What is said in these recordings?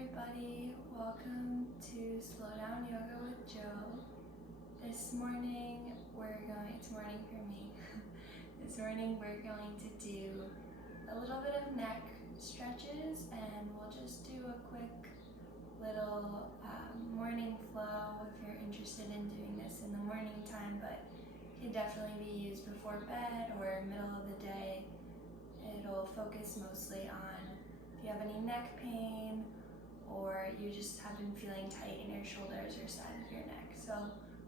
everybody, welcome to Slow Down Yoga with Joe. This morning it's morning for me. This morning we're going to do a little bit of neck stretches and we'll just do a quick little morning flow if you're interested in doing this in the morning time, but it could definitely be used before bed or middle of the day. It'll focus mostly on if you have any neck pain or you just have been feeling tight in your shoulders or side of your neck. So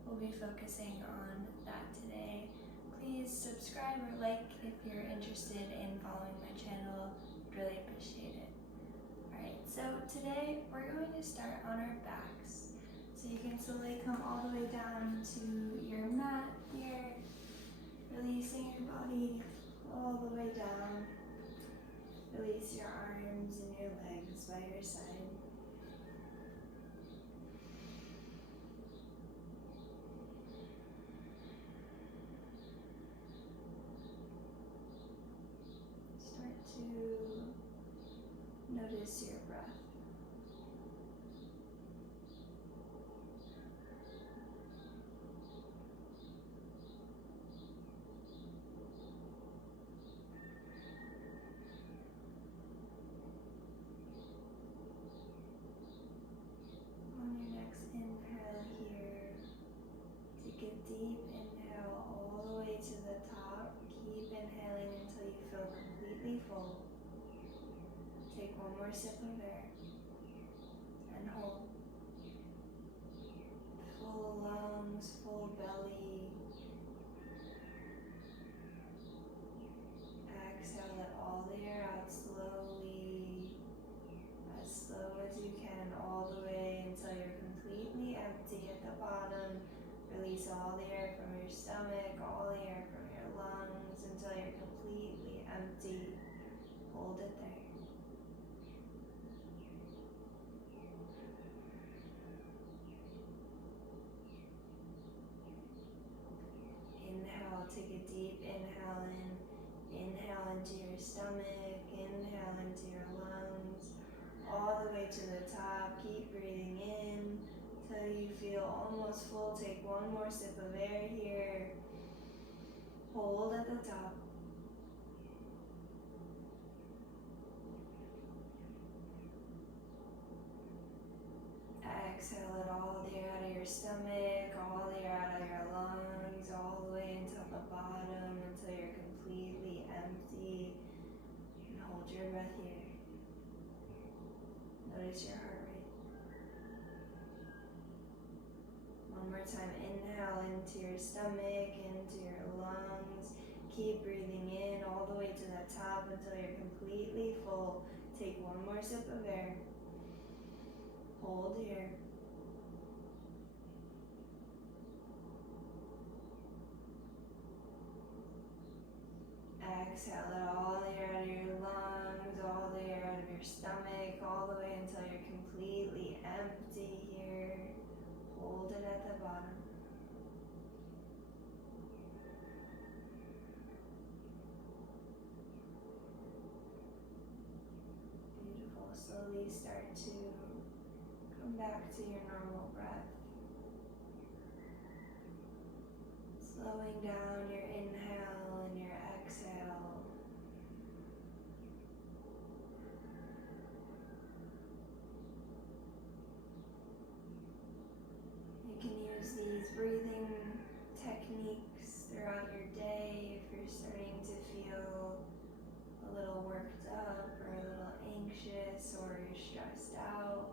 we'll be focusing on that today. Please subscribe or like if you're interested in following my channel. Really appreciate it. Alright, so today we're going to start on our backs. So you can slowly come all the way down to your mat here, releasing your body all the way down. Release your arms and your legs by your side. Start to notice your breath. Deep inhale all the way to the top. Keep inhaling until you feel completely full. Take one more sip of air and hold. Full lungs, full belly. Exhale, let all the air out slowly, as slow as you can, all the way until you're completely empty at the bottom. Release all the air from your stomach, all the air from your lungs until you're completely empty. Hold it there. Inhale, take a deep inhale in. Inhale into your stomach, inhale into your lungs, all the way to the top. Keep breathing in till you feel almost full. Take one more sip of air here. Hold at the top. Exhale it all the air out of your stomach, all the air out of your lungs, all the way until the bottom, until you're completely empty. And hold your breath here. Notice your heart rate. One more time, inhale into your stomach, into your lungs. Keep breathing in all the way to the top until you're completely full. Take one more sip of air. Hold here. Exhale it all the air out of your lungs, all the air out of your stomach, all the way until you're completely empty here. Hold it at the bottom. Beautiful. Slowly start to come back to your normal breath. Slowing down your inhale and your exhale. You can use these breathing techniques throughout your day if you're starting to feel a little worked up or a little anxious or you're stressed out.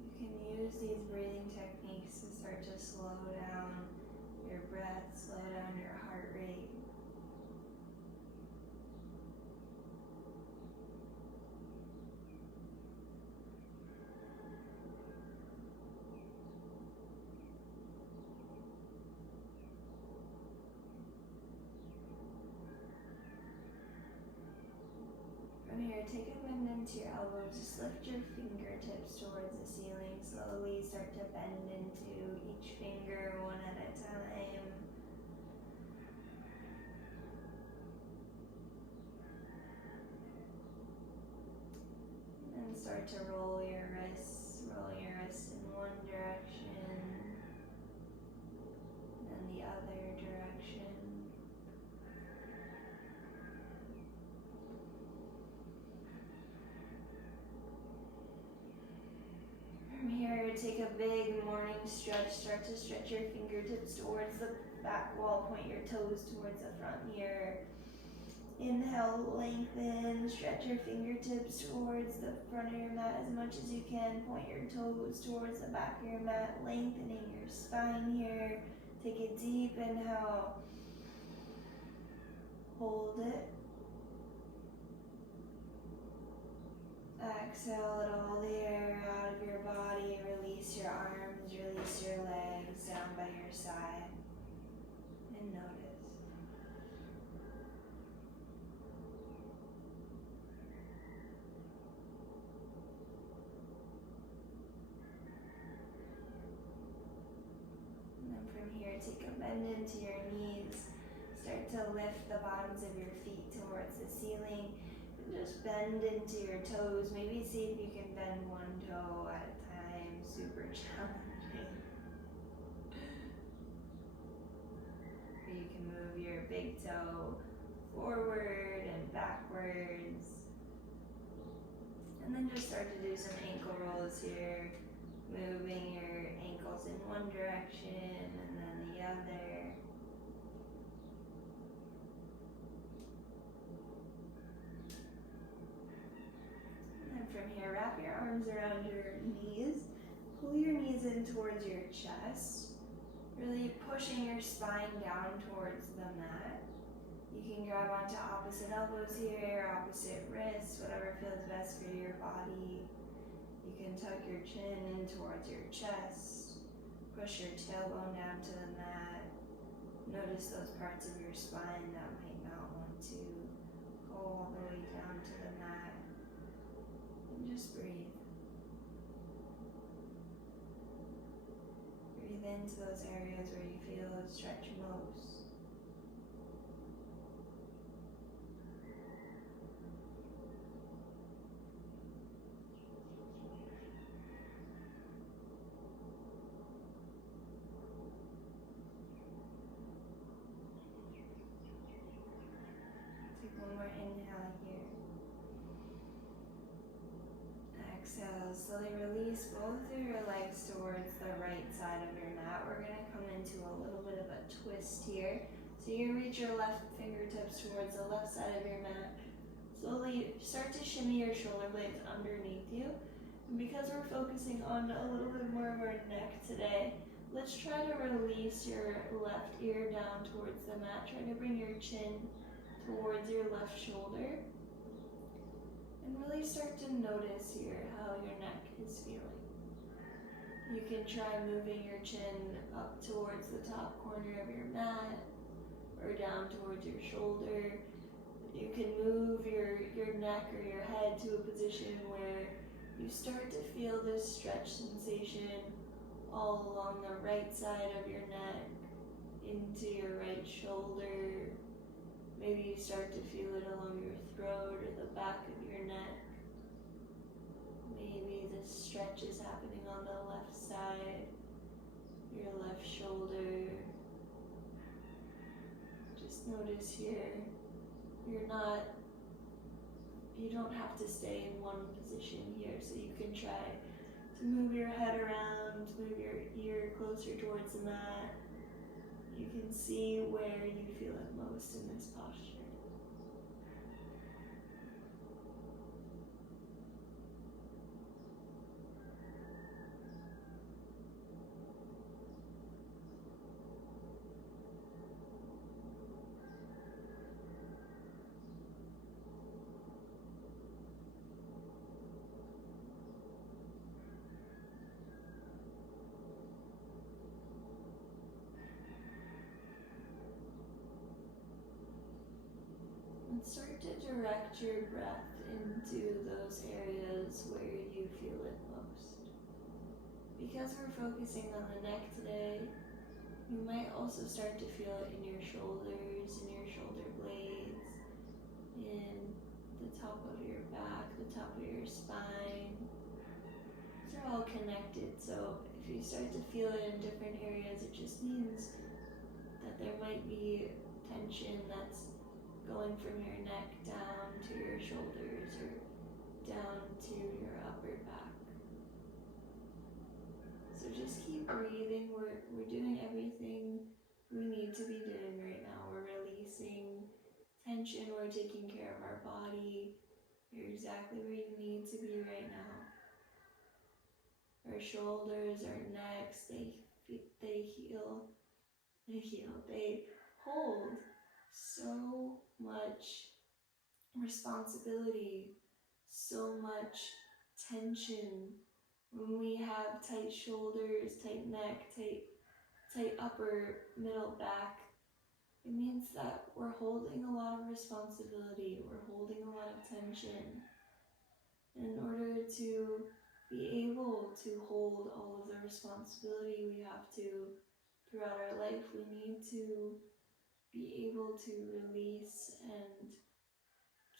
You can use these breathing techniques to start to slow down your breath, slow down your heart rate. From here, take a bend into your elbows. Just lift your fingertips towards the ceiling. Slowly start to bend into each finger one at a time. And start start to roll your wrists in one direction, then the other direction. From here, take a big morning stretch. Start to stretch your fingertips towards the back wall. Point your toes towards the front here. Inhale, lengthen. Stretch your fingertips towards the front of your mat as much as you can. Point your toes towards the back of your mat, lengthening your spine here. Take a deep inhale. Hold it. Exhale, let all the air out of your body. Release your arms, release your legs down by your side. And notice. And then from here, take a bend into your knees. Start to lift the bottoms of your feet towards the ceiling. Just bend into your toes. Maybe see if you can bend one toe at a time. Super challenging. Or you can move your big toe forward and backwards. And then just start to do some ankle rolls here. Moving your ankles in one direction and then the other. From here, wrap your arms around your knees. Pull your knees in towards your chest. Really pushing your spine down towards the mat. You can grab onto opposite elbows here, opposite wrists, whatever feels best for your body. You can tuck your chin in towards your chest. Push your tailbone down to the mat. Notice those parts of your spine that might not want to go all the way down to the mat. Just breathe. Breathe into those areas where you feel it stretch most. Take one more inhale here. Exhale, slowly release both of your legs towards the right side of your mat. We're going to come into a little bit of a twist here. So you reach your left fingertips towards the left side of your mat. Slowly start to shimmy your shoulder blades underneath you. And because we're focusing on a little bit more of our neck today, let's try to release your left ear down towards the mat. Try to bring your chin towards your left shoulder. And really start to notice here how your neck is feeling. You can try moving your chin up towards the top corner of your mat or down towards your shoulder. You can move your neck or your head to a position where you start to feel this stretch sensation all along the right side of your neck, into your right shoulder. Maybe you start to feel it along your throat or the back of your neck. Maybe this stretch is happening on the left side, your left shoulder. Just notice here, you don't have to stay in one position here, so you can try to move your head around, move your ear closer towards the mat. You can see where you feel it most in this posture. And start to direct your breath into those areas where you feel it most. Because we're focusing on the neck today, you might also start to feel it in your shoulders, in your shoulder blades, in the top of your back, the top of your spine. are all connected. So if you start to feel it in different areas, it just means that there might be tension that's going from your neck down to your shoulders or down to your upper back. So just keep breathing. We're doing everything we need to be doing right now. We're releasing tension. We're taking care of our body. You're exactly where you need to be right now. Our shoulders, our necks, they hold so much responsibility, so much tension. When we have tight shoulders, tight neck, tight upper, middle back, it means that we're holding a lot of responsibility, we're holding a lot of tension. And in order to be able to hold all of the responsibility we have to throughout our life, we need to be able to release and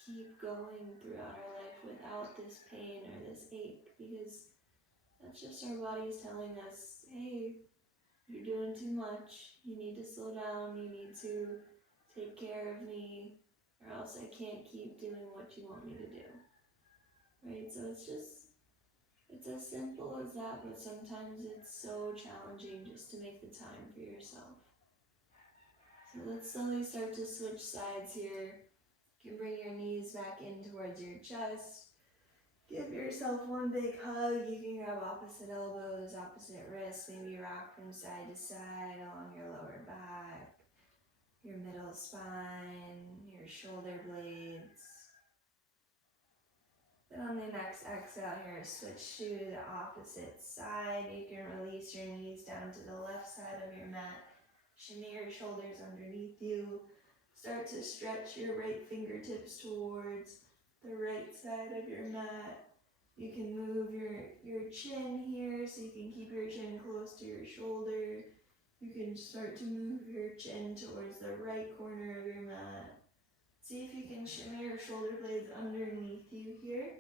keep going throughout our life without this pain or this ache, because that's just our bodies telling us, hey, you're doing too much, you need to slow down, you need to take care of me, or else I can't keep doing what you want me to do. Right? So it's as simple as that, but sometimes it's so challenging just to make the time for yourself. So let's slowly start to switch sides here. You can bring your knees back in towards your chest. Give yourself one big hug. You can grab opposite elbows, opposite wrists, maybe rock from side to side along your lower back, your middle spine, your shoulder blades. Then on the next exhale here, switch to the opposite side. You can release your knees down to the left side of your mat. Shimmy your shoulders underneath you. Start to stretch your right fingertips towards the right side of your mat. You can move your chin here so you can keep your chin close to your shoulder. You can start to move your chin towards the right corner of your mat. See if you can shimmy your shoulder blades underneath you here.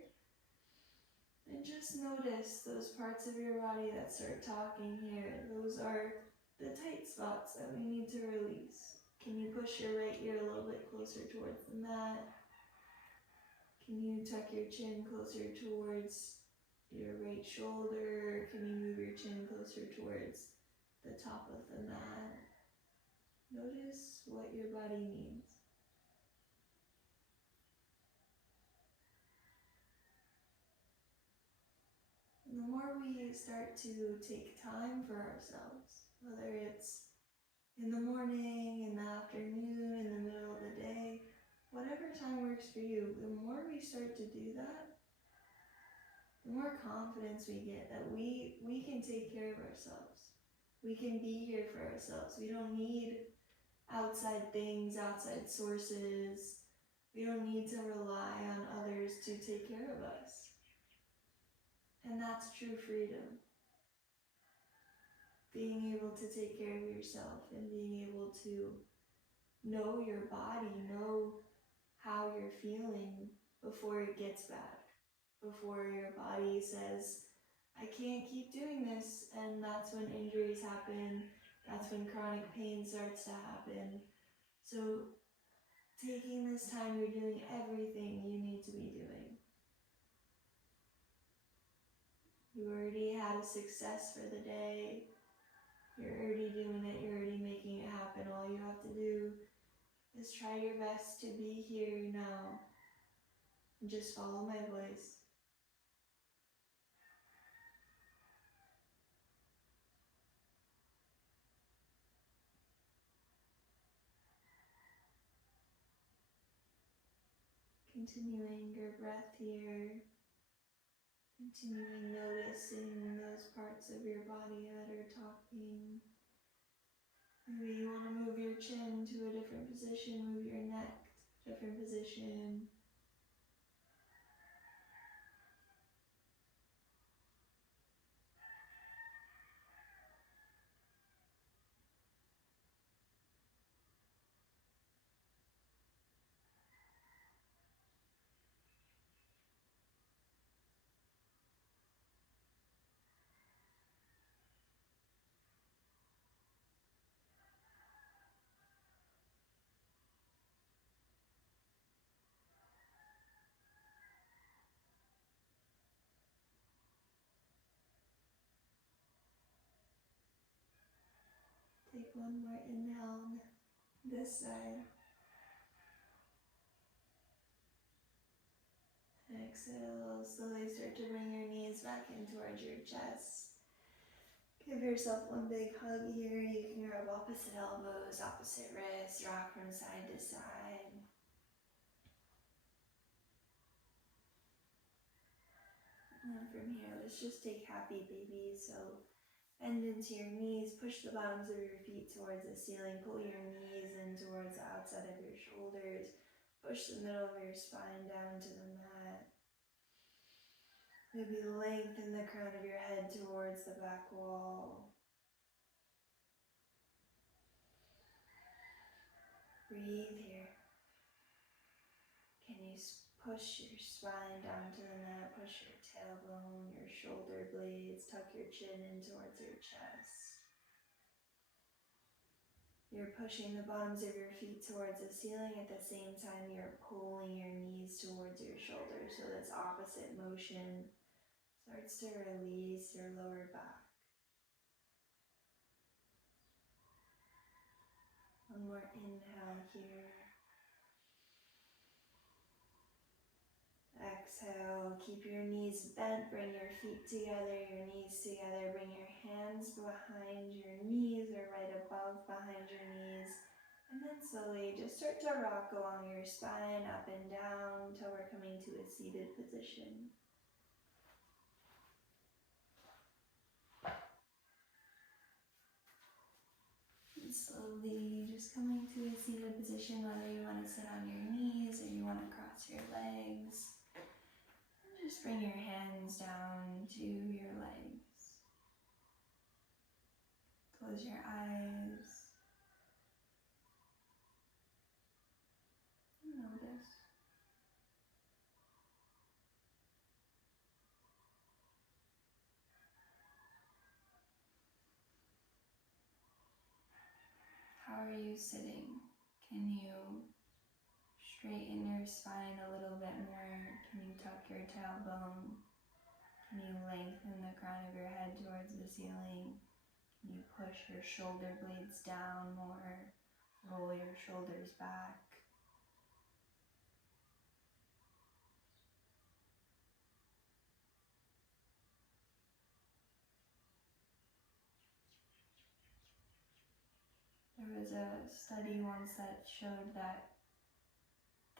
And just notice those parts of your body that start talking here. Those are the tight spots that we need to release. Can you push your right ear a little bit closer towards the mat? Can you tuck your chin closer towards your right shoulder? Can you move your chin closer towards the top of the mat? Notice what your body needs. And the more we start to take time for ourselves, whether it's in the morning, in the afternoon, in the middle of the day, whatever time works for you, the more we start to do that, the more confidence we get that we can take care of ourselves. We can be here for ourselves. We don't need outside things, outside sources. We don't need to rely on others to take care of us. And that's true freedom. Being able to take care of yourself and being able to know your body, know how you're feeling before it gets bad, before your body says, I can't keep doing this, and that's when injuries happen, that's when chronic pain starts to happen. So taking this time, you're doing everything you need to be doing. You already had a success for the day. You're already doing it. You're already making it happen. All you have to do is try your best to be here now and just follow my voice. Continuing your breath here. Continuing noticing those parts of your body that are talking. Maybe you want to move your chin to a different position, move your neck to a different position. One more inhale on this side. Exhale, slowly start to bring your knees back in towards your chest. Give yourself one big hug here. You can grab opposite elbows, opposite wrists, rock from side to side. And then from here, let's just take happy baby. So bend into your knees, push the bottoms of your feet towards the ceiling, pull your knees in towards the outside of your shoulders, push the middle of your spine down to the mat. Maybe lengthen the crown of your head towards the back wall. Breathe here. Can you push your spine down to the mat, push your tailbone, your shoulder blades, tuck your chin in towards your chest. You're pushing the bottoms of your feet towards the ceiling. At the same time, you're pulling your knees towards your shoulders. So this opposite motion starts to release your lower back. One more inhale here. Exhale, keep your knees bent, bring your feet together, your knees together, bring your hands behind your knees or right above behind your knees. And then slowly just start to rock along your spine, up and down, until we're coming to a seated position. And slowly just coming to a seated position, whether you want to sit on your knees or you want to cross your legs. Just bring your hands down to your legs. Close your eyes. Notice. How are you sitting? Can you straighten your spine a little bit more? Can you tuck your tailbone? Can you lengthen the crown of your head towards the ceiling? Can you push your shoulder blades down more? Roll your shoulders back. There was a study once that showed that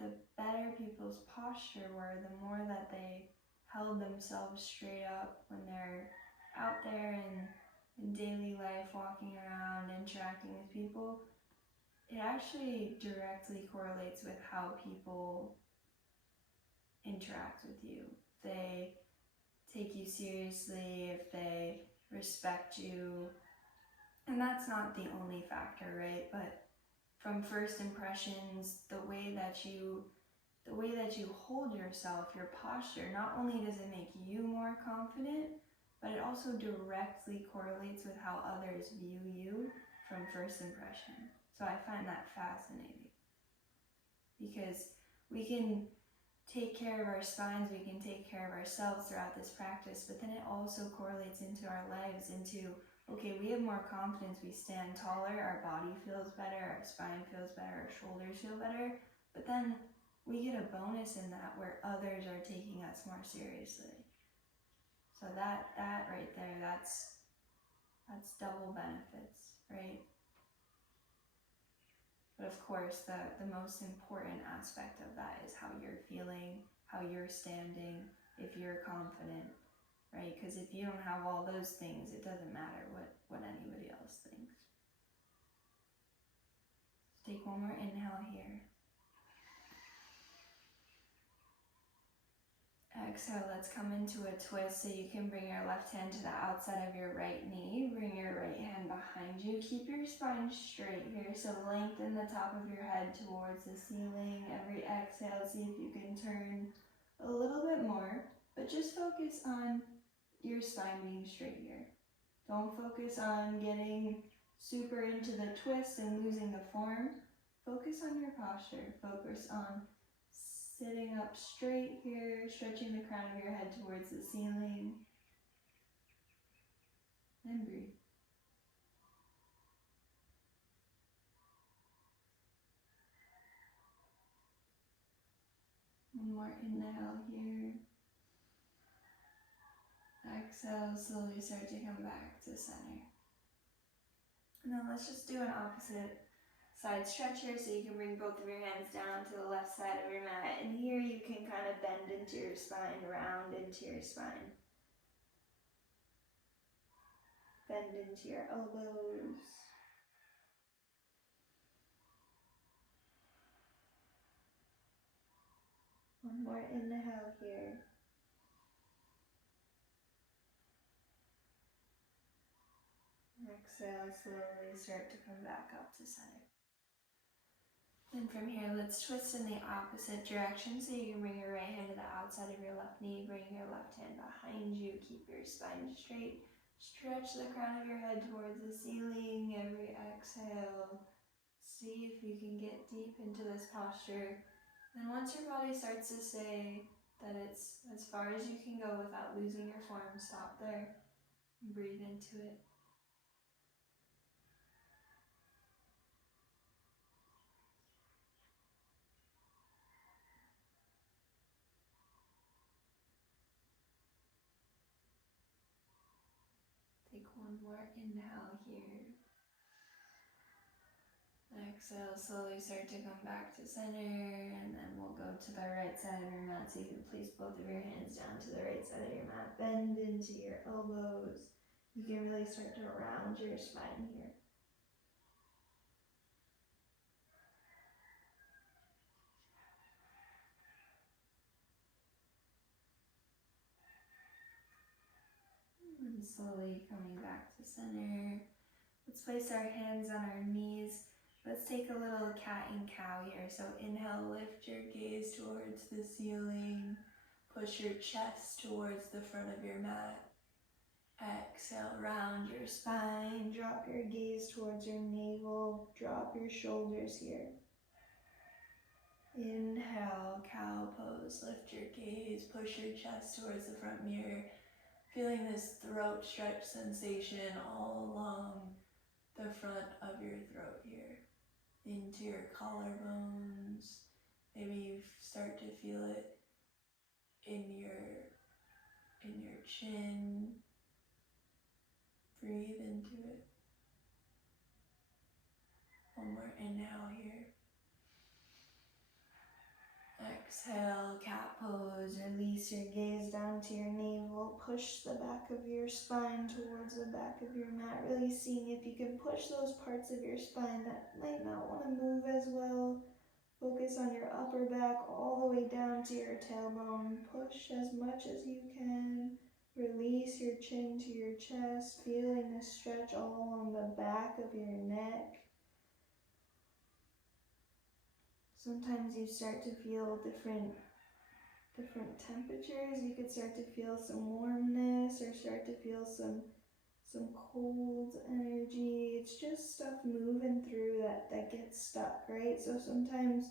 the better people's posture were, the more that they held themselves straight up when they're out there in daily life, walking around, interacting with people. It actually directly correlates with how people interact with you. If they take you seriously, if they respect you. And that's not the only factor, right? But from first impressions, the way that you hold yourself, your posture, not only does it make you more confident, but it also directly correlates with how others view you from first impression. So I find that fascinating, because we can take care of our spines, we can take care of ourselves throughout this practice, but then it also correlates into our lives, into, okay, we have more confidence, we stand taller, our body feels better, our spine feels better, our shoulders feel better, but then we get a bonus in that where others are taking us more seriously. So that right there, that's double benefits, right? But of course, the most important aspect of that is how you're feeling, how you're standing, if you're confident, right? Because if you don't have all those things, it doesn't matter what anybody else thinks. Take one more inhale here. Exhale, let's come into a twist, so you can bring your left hand to the outside of your right knee. Bring your right hand behind you. Keep your spine straight here, so lengthen the top of your head towards the ceiling. Every exhale, see if you can turn a little bit more, but just focus on your spine being straight here. Don't focus on getting super into the twist and losing the form. Focus on your posture. Focus on sitting up straight here, stretching the crown of your head towards the ceiling. And breathe. more inhale here. Exhale, slowly start to come back to center. And then let's just do an opposite side stretch here, so you can bring both of your hands down to the left side of your mat. And here you can kind of bend into your spine, round into your spine. Bend into your elbows. One more inhale here. Exhale, slowly start to come back up to center. And from here, let's twist in the opposite direction. So you can bring your right hand to the outside of your left knee, bring your left hand behind you, keep your spine straight. Stretch the crown of your head towards the ceiling. Every exhale, see if you can get deep into this posture. And once your body starts to say that it's as far as you can go without losing your form, stop there and breathe into it. Take one more inhale here. Exhale, slowly start to come back to center, and then we'll go to the right side of your mat, so you can place both of your hands down to the right side of your mat. Bend into your elbows. You can really start to round your spine here. And slowly coming back to center. Let's place our hands on our knees. Let's take a little cat and cow here. So inhale, lift your gaze towards the ceiling. Push your chest towards the front of your mat. Exhale, round your spine. Drop your gaze towards your navel. Drop your shoulders here. Inhale, cow pose. Lift your gaze. Push your chest towards the front mirror. Feeling this throat stretch sensation all along the front of your throat here, into your collarbones. Maybe you start to feel it in your chin. Breathe into it. One more inhale here. Exhale, cat pose. Release your gaze down to your navel. Push the back of your spine towards the back of your mat. Really seeing if you can push those parts of your spine that might not want to move as well. Focus on your upper back all the way down to your tailbone. Push as much as you can. Release your chin to your chest, feeling the stretch all along the back of your neck. Sometimes you start to feel different temperatures. You could start to feel some warmness or start to feel some cold energy. It's just stuff moving through that gets stuck, right? So sometimes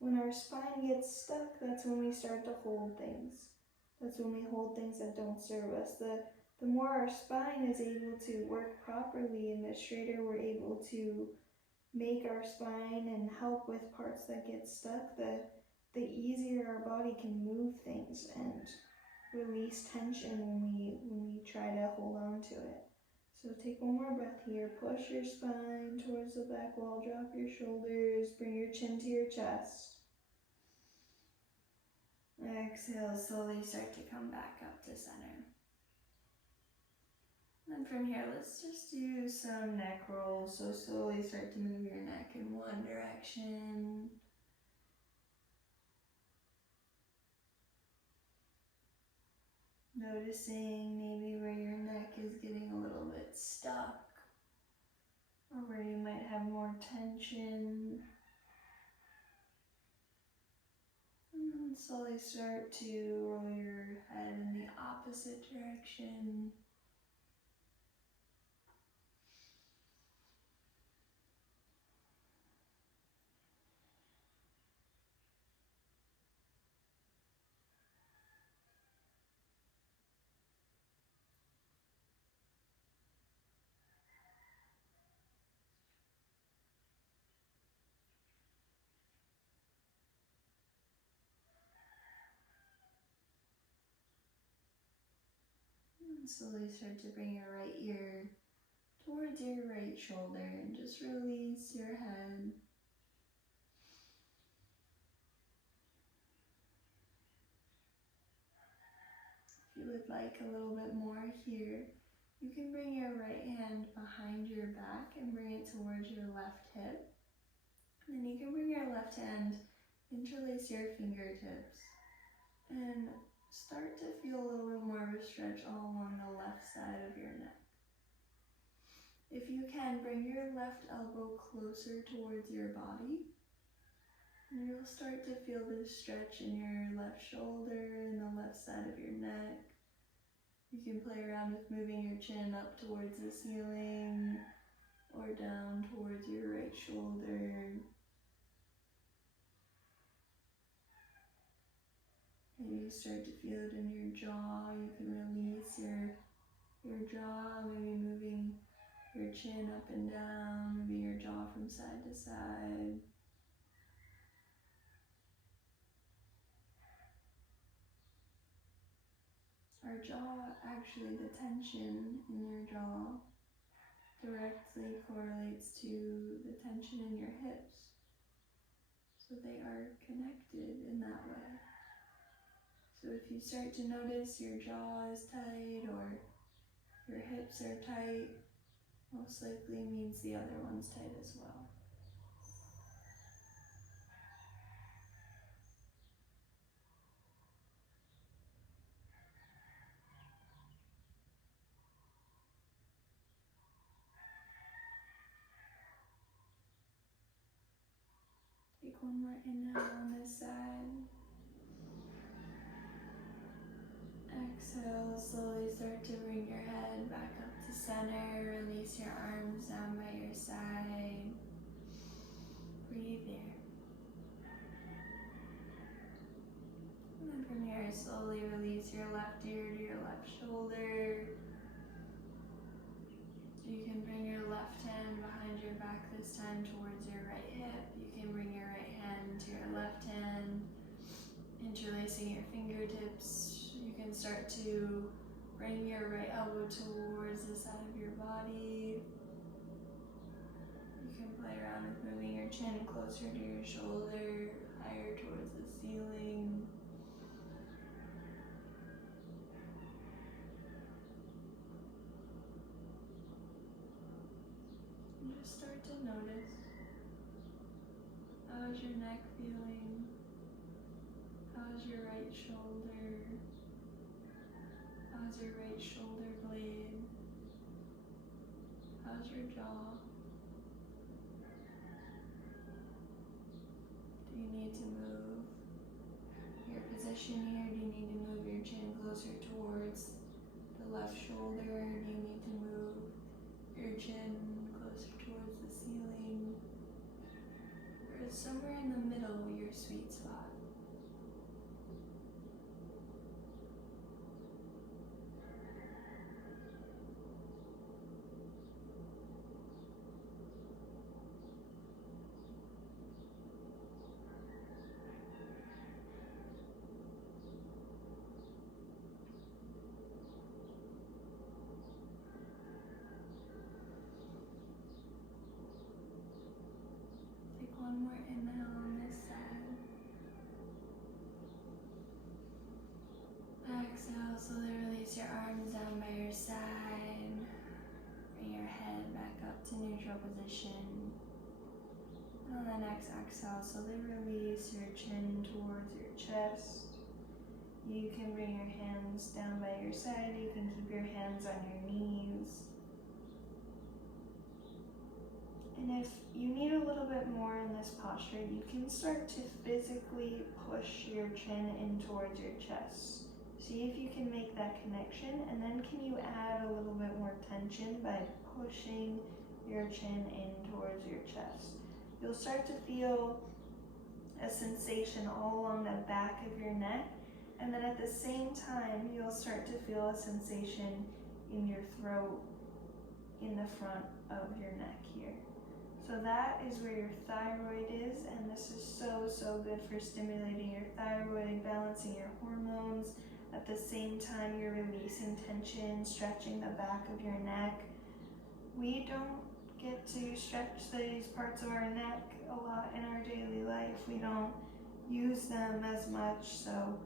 when our spine gets stuck, that's when we start to hold things. That's when we hold things that don't serve us. The more our spine is able to work properly and the straighter we're able to make our spine and help with parts that get stuck, the easier our body can move things and release tension when we try to hold on to it. So take one more breath here. Push your spine towards the back wall. Drop your shoulders. Bring your chin to your chest. Exhale, slowly start to come back up to center. And from here, let's just do some neck rolls. So slowly start to move your neck in one direction. Noticing maybe where your neck is getting a little bit stuck, or where you might have more tension. And then slowly start to roll your head in the opposite direction. Slowly start to bring your right ear towards your right shoulder and just release your head. If you would like a little bit more here, you can bring your right hand behind your back and bring it towards your left hip. And then you can bring your left hand, interlace your fingertips, and start to feel a little bit more of a stretch all along the left side of your neck. If you can, bring your left elbow closer towards your body, and you'll start to feel this stretch in your left shoulder and the left side of your neck. You can play around with moving your chin up towards the ceiling or down towards your right shoulder. Maybe you start to feel it in your jaw. You can release your jaw, maybe moving your chin up and down, moving your jaw from side to side. Our jaw, actually the tension in your jaw directly correlates to the tension in your hips. So they are connected in that way. So if you start to notice your jaw is tight or your hips are tight, most likely means the other one's tight as well. Take one more inhale on this side. Exhale, slowly start to bring your head back up to center. Release your arms down by your side. Breathe there. And then from here, slowly release your left ear to your left shoulder. You can bring your left hand behind your back this time towards your right hip. You can bring your right hand to your left hand, interlacing your fingertips. You can start to bring your right elbow towards the side of your body. You can play around with moving your chin closer to your shoulder, higher towards the ceiling. And just start to notice, how's your neck feeling? How's your right shoulder? How's your right shoulder blade? How's your jaw? Do you need to move your position here? Do you need to move your chin closer towards the left shoulder? Do you need to move your chin closer towards the ceiling? Or is somewhere in the middle your sweet spot? One more inhale on this side. Exhale, slowly release your arms down by your side. Bring your head back up to neutral position. And on the next exhale, slowly release your chin towards your chest. You can bring your hands down by your side. You can keep your hands on your knees. And if you need a little bit more in this posture, you can start to physically push your chin in towards your chest. See if you can make that connection, and then can you add a little bit more tension by pushing your chin in towards your chest. You'll start to feel a sensation all along the back of your neck, and then at the same time, you'll start to feel a sensation in your throat, in the front of your neck here. So that is where your thyroid is, and this is so good for stimulating your thyroid, balancing your hormones. A the same time you're releasing tension, stretching the back of your neck. We don't get to stretch these parts of our neck a lot in our daily life. We don't use them as much, so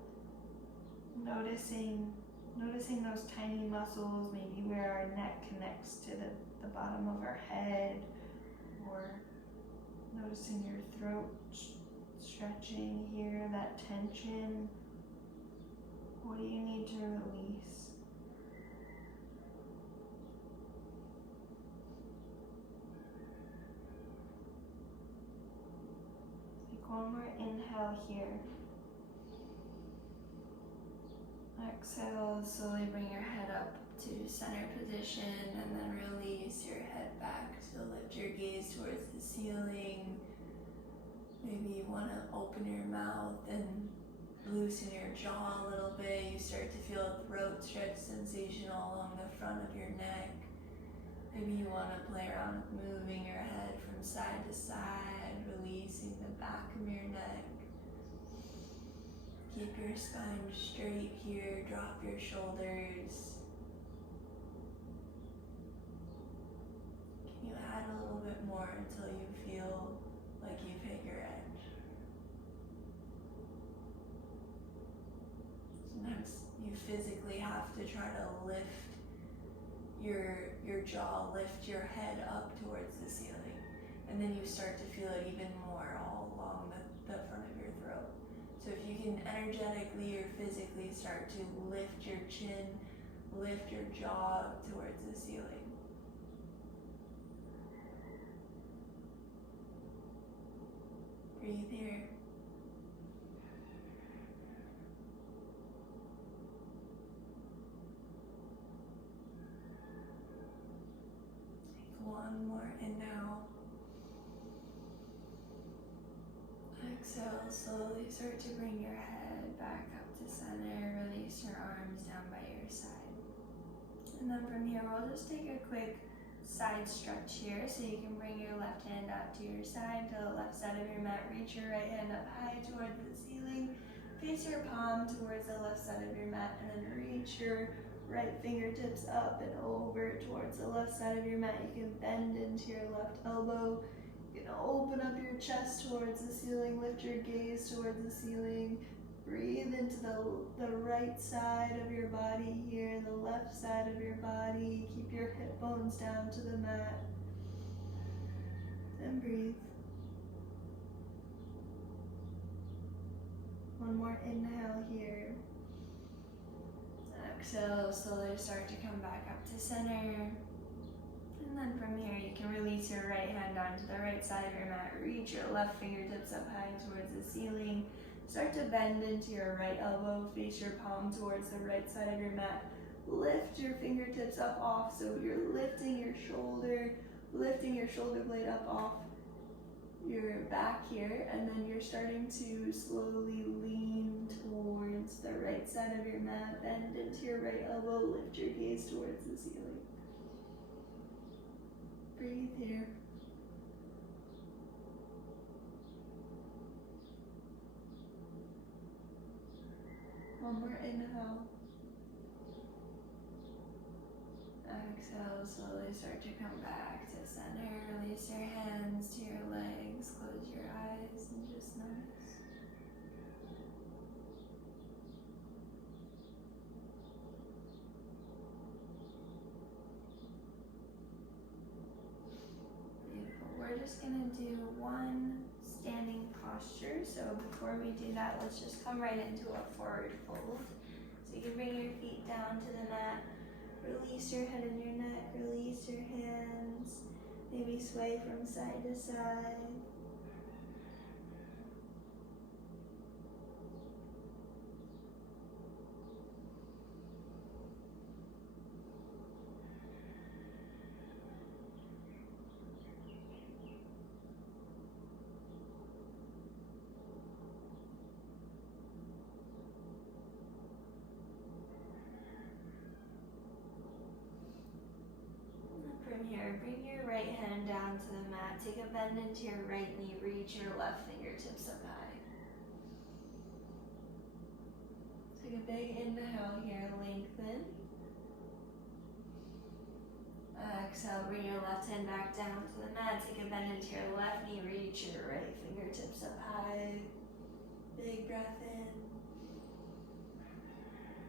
noticing those tiny muscles, maybe where our neck connects to the bottom of our head, or noticing your throat stretching here, that tension. What do you need to release? Take one more inhale here. Exhale, slowly bring your head up to center position and then release your head back. So lift your gaze towards the ceiling. Maybe you want to open your mouth and loosen your jaw a little bit. You start to feel a throat stretch sensation all along the front of your neck. Maybe you want to play around with moving your head from side to side, releasing the back of your neck. Keep your spine straight here, drop your shoulders. Can you add a little bit more until you feel like you've hit your edge? Sometimes you physically have to try to lift your jaw, lift your head up towards the ceiling. And then you start to feel it even more all along the front of your throat. So if you can energetically or physically start to lift your chin, lift your jaw up towards the ceiling. Breathe here. Take one more inhale. Exhale, slowly start to bring your head back up to center. Release your arms down by your side. And then from here, we'll just take a quick side stretch here. So you can bring your left hand out to your side, to the left side of your mat. Reach your right hand up high towards the ceiling. Face your palm towards the left side of your mat, and then reach your right fingertips up and over towards the left side of your mat. You can bend into your left elbow. You can open up your chest towards the ceiling, lift your gaze towards the ceiling. Breathe into the right side of your body here, the left side of your body. Keep your hip bones down to the mat. And breathe. One more inhale here. Exhale, slowly start to come back up to center. And then from here, you can release your right hand onto the right side of your mat. Reach your left fingertips up high towards the ceiling. Start to bend into your right elbow. Face your palm towards the right side of your mat. Lift your fingertips up off, so you're lifting your shoulder blade up off your back here. And then you're starting to slowly lean towards the right side of your mat. Bend into your right elbow. Lift your gaze towards the ceiling. Breathe here. One more inhale. Exhale, slowly start to come back to center. Release your hands to your legs. Close your eyes and just notice. We're just going to do one standing posture. So before we do that, let's just come right into a forward fold. So you can bring your feet down to the mat. Release your head and your neck. Release your hands. Maybe sway from side to side. From here, bring your right hand down to the mat. Take a bend into your right knee. Reach your left fingertips up high. Take a big inhale Exhale, bring your left hand back down to the mat. Take a bend into your left knee. Reach your right fingertips up high. Big breath in.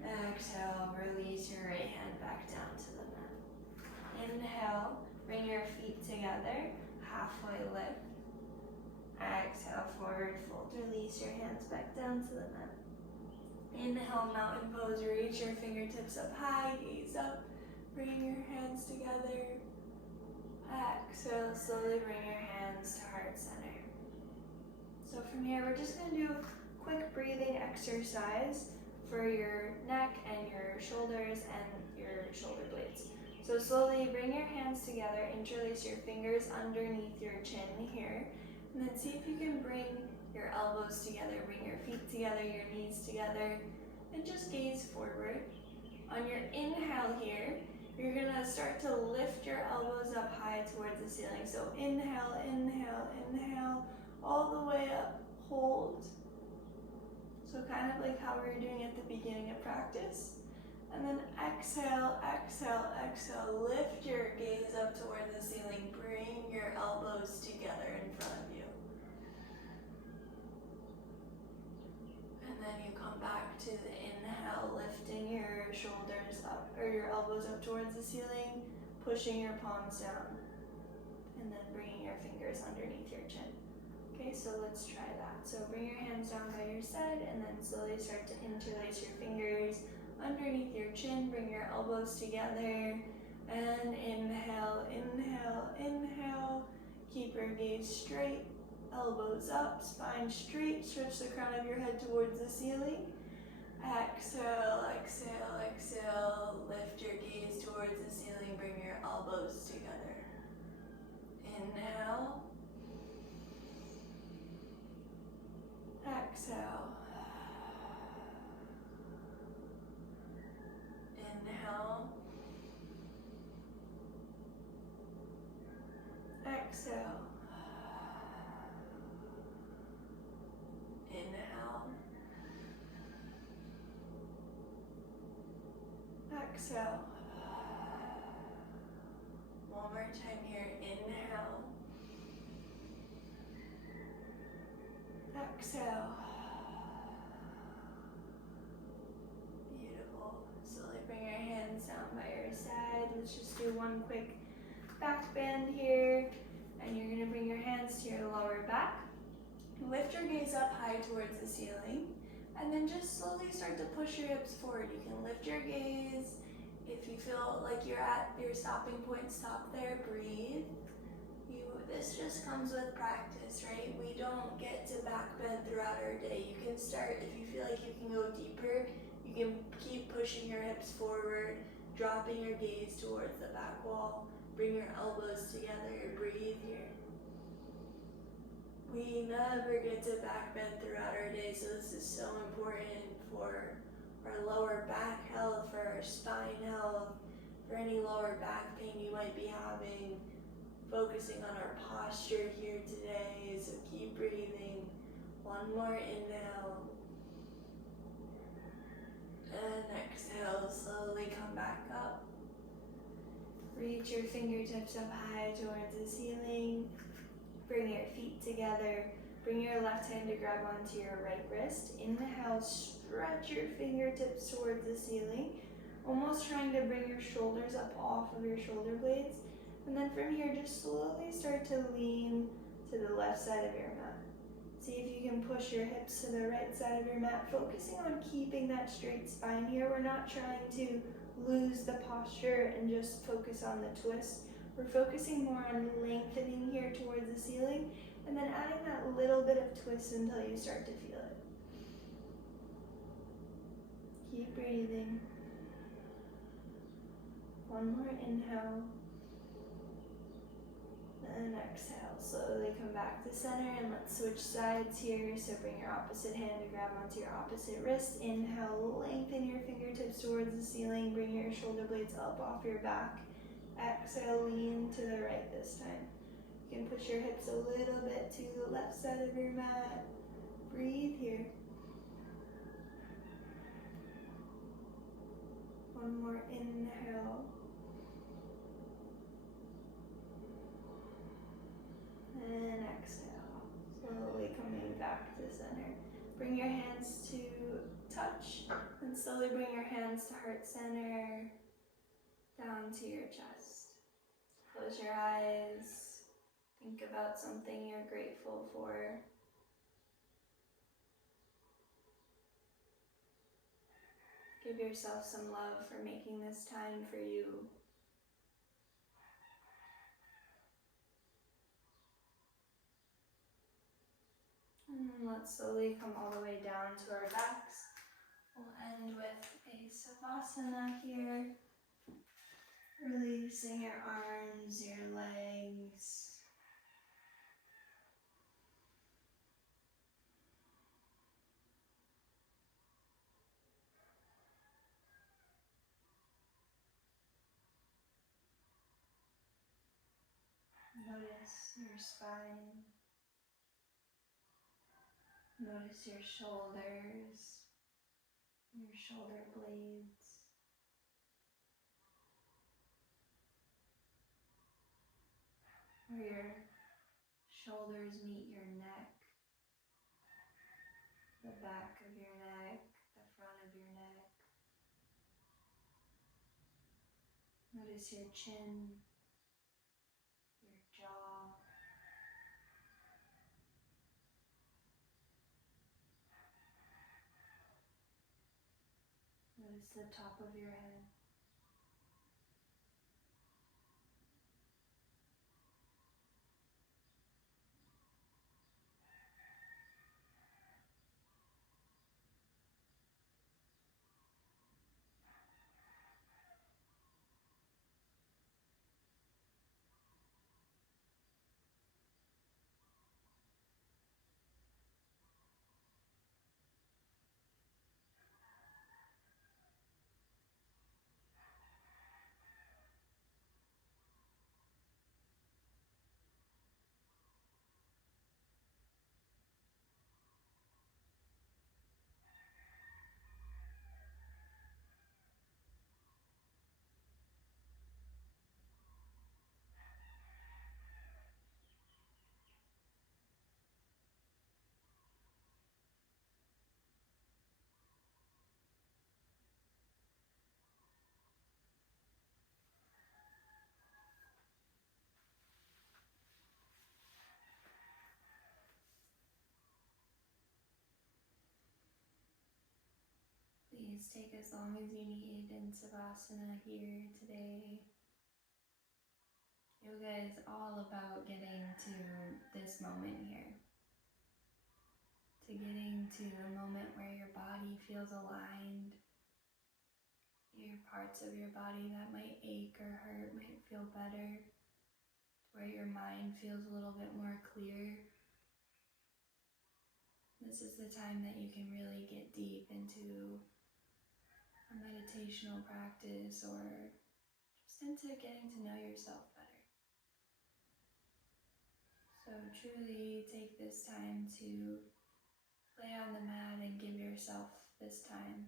Exhale, release your right hand back down to the mat. Inhale, bring your feet together. Halfway lift. Exhale, forward fold. Release your hands back down to the mat. Inhale, mountain pose. Reach your fingertips up high. Gaze up. Bring your hands together. Exhale, slowly bring your hands to heart center. So from here, we're just going to do a quick breathing exercise for your neck and your shoulders and your shoulder blades. So slowly bring your hands together, interlace your fingers underneath your chin here, and then see if you can bring your elbows together, bring your feet together, your knees together, and just gaze forward. On your inhale here, you're gonna start to lift your elbows up high towards the ceiling. So inhale, inhale, inhale, all the way up, hold. So kind of like how we were doing at the beginning of practice. And then exhale, exhale, exhale. Lift your gaze up toward the ceiling. Bring your elbows together in front of you. And then you come back to the inhale, lifting your shoulders up, or your elbows up towards the ceiling, pushing your palms down, and then bringing your fingers underneath your chin. Okay, so let's try that. So bring your hands down by your side, and then slowly start to interlace your fingers underneath your chin. Bring your elbows together, and inhale, inhale, inhale. Keep your gaze straight, elbows up, spine straight. Stretch the crown of your head towards the ceiling. Exhale, exhale, exhale. Lift your gaze towards the ceiling. Bring your elbows together. Inhale. Exhale. Inhale. Exhale. Inhale. Exhale. One more time here. Inhale. Exhale. Beautiful. Slowly bring your hands down by your side. Let's just do one quick back bend here. And you're going to bring your hands to your lower back. Lift your gaze up high towards the ceiling. And then just slowly start to push your hips forward. You can lift your gaze. If you feel like you're at your stopping point, stop there, breathe. This just comes with practice, right? We don't get to back bend throughout our day. You can start, if you feel like you can go deeper, you can keep pushing your hips forward, dropping your gaze towards the back wall. Bring your elbows together, breathe here. We never get to back bend throughout our day, so this is so important for our lower back health, for our spine health, for any lower back pain you might be having. Focusing on our posture here today, so keep breathing. One more inhale. And exhale, slowly come back up. Reach your fingertips up high towards the ceiling. Bring your feet together. Bring your left hand to grab onto your right wrist. Inhale, stretch your fingertips towards the ceiling. Almost trying to bring your shoulders up off of your shoulder blades. And then from here, just slowly start to lean to the left side of your mat. See if you can push your hips to the right side of your mat, focusing on keeping that straight spine here. We're not trying to lose the posture and just focus on the twist. We're focusing more on lengthening here towards the ceiling, and then adding that little bit of twist until you start to feel it. Keep breathing. One more inhale. And exhale, slowly come back to center, and let's switch sides here. So bring your opposite hand to grab onto your opposite wrist. Inhale, lengthen your fingertips towards the ceiling. Bring your shoulder blades up off your back. Exhale, lean to the right this time. You can push your hips a little bit to the left side of your mat. Breathe here. One more inhale. bring your hands to touch, and slowly bring your hands to heart center, down to your chest. Close your eyes, think about something you're grateful for. Give yourself some love for making this time for you. And let's slowly come all the way down to our backs. We'll end with a savasana here. Releasing your arms, your legs. Notice your spine. Notice your shoulders, your shoulder blades. Where your shoulders meet your neck, the back of your neck, the front of your neck. Notice your chin, your jaw. Notice the top of your head. Please take as long as you need in Savasana here today. Yoga is all about getting to this moment here. To getting to the moment where your body feels aligned. Your parts of your body that might ache or hurt might feel better. Where your mind feels a little bit more clear. This is the time that you can really get deep into a meditational practice or just into getting to know yourself better. So truly take this time to lay on the mat and give yourself this time.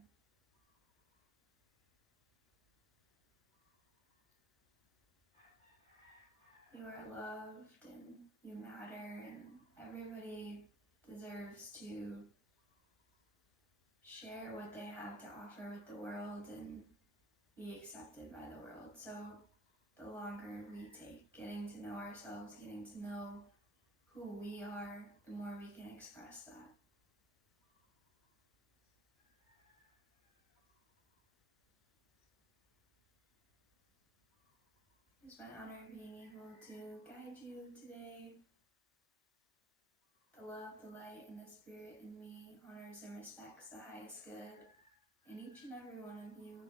You are loved and you matter, and everybody deserves to share what they have to offer with the world and be accepted by the world. So the longer we take getting to know ourselves, getting to know who we are, the more we can express that. It's my honor being able to guide you today. The love, the light, and the spirit in me honors and respects the highest good in each and every one of you.